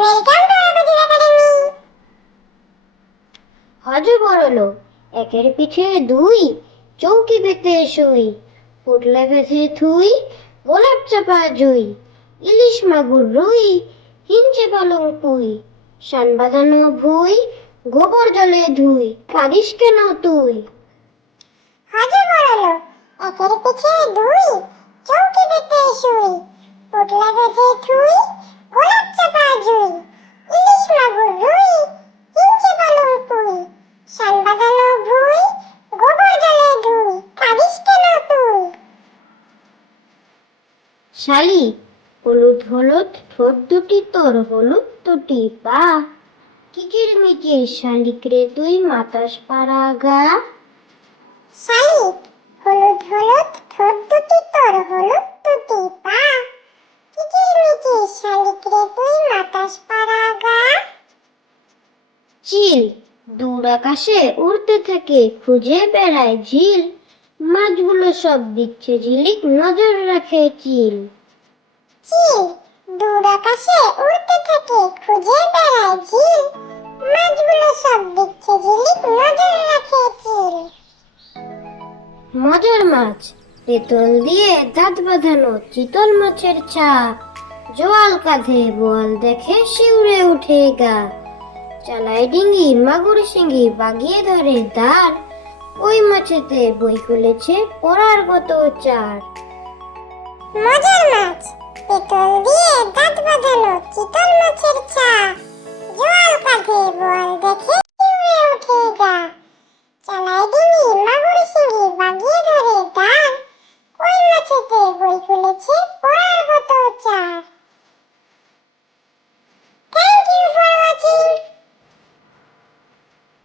Welcome to আমাদের academy. হজে বড়লো একের পিঠে দুই, চৌকি পেতে শুই, পুটলে বেঁধে থুই, গোলাপ চাপা জুই, ইলিশ মাগুর রুই, হিঞ্চে পালং পুই, শান বাঁধানো ভুই, গোবর জলে ধুই, কাঁদিস কেন তুই? হজে বড়লো একের পিঠে দুই, চৌকি পেতে শুই, পুটলা বেঁধে থুই, গোলাপ চাপা জুই, ইলিশ মাগুর রুই, হিঞ্চে পালং পুই, শান বাঁধানো ভুই, গোবর জলে ধুই, কাঁদিস কেন তুই? শালি হলুদ হলুদ ঠোঁট দুটি তোর হলুদ দুটি পা, কিচির মিচির শালিক রে তুই মাতাস পাড়া গা। শালিক হলুদ হলুদ ঠোঁট দুটি তোর হলুদ দুটি পা, কিচির মিচির শালিক রে তুই মাতাস পাড়া গা। চিল দূর আকাশে উড়তে থাকে খুঁজে বেড়ায় ঝিল, মাছগুলো সব দিচ্ছে ঝিলিক নজর রাখে চিল। চিল দূর আকাশে উড়তে থাকে খুঁজে বেড়ায় ঝিল, মাছগুলো সব দিচ্ছে ঝিলিক নজর রাখে চিল। মজার মাছ পেতল দিয়ে দাঁত বাঁধানো চিতল মাছের ছাপ, জোয়াল কাঁধে বোয়াল দেখে শিউরে উঠে গা, চালায় ডিঙ্গি মাগুর শিঙ্গি বাগিয়ে ধরে দাঁড়, ওই মাছেতে বই খুলেছে পড়ার কত চার। মজার মাছ পেতল দিয়ে দাঁত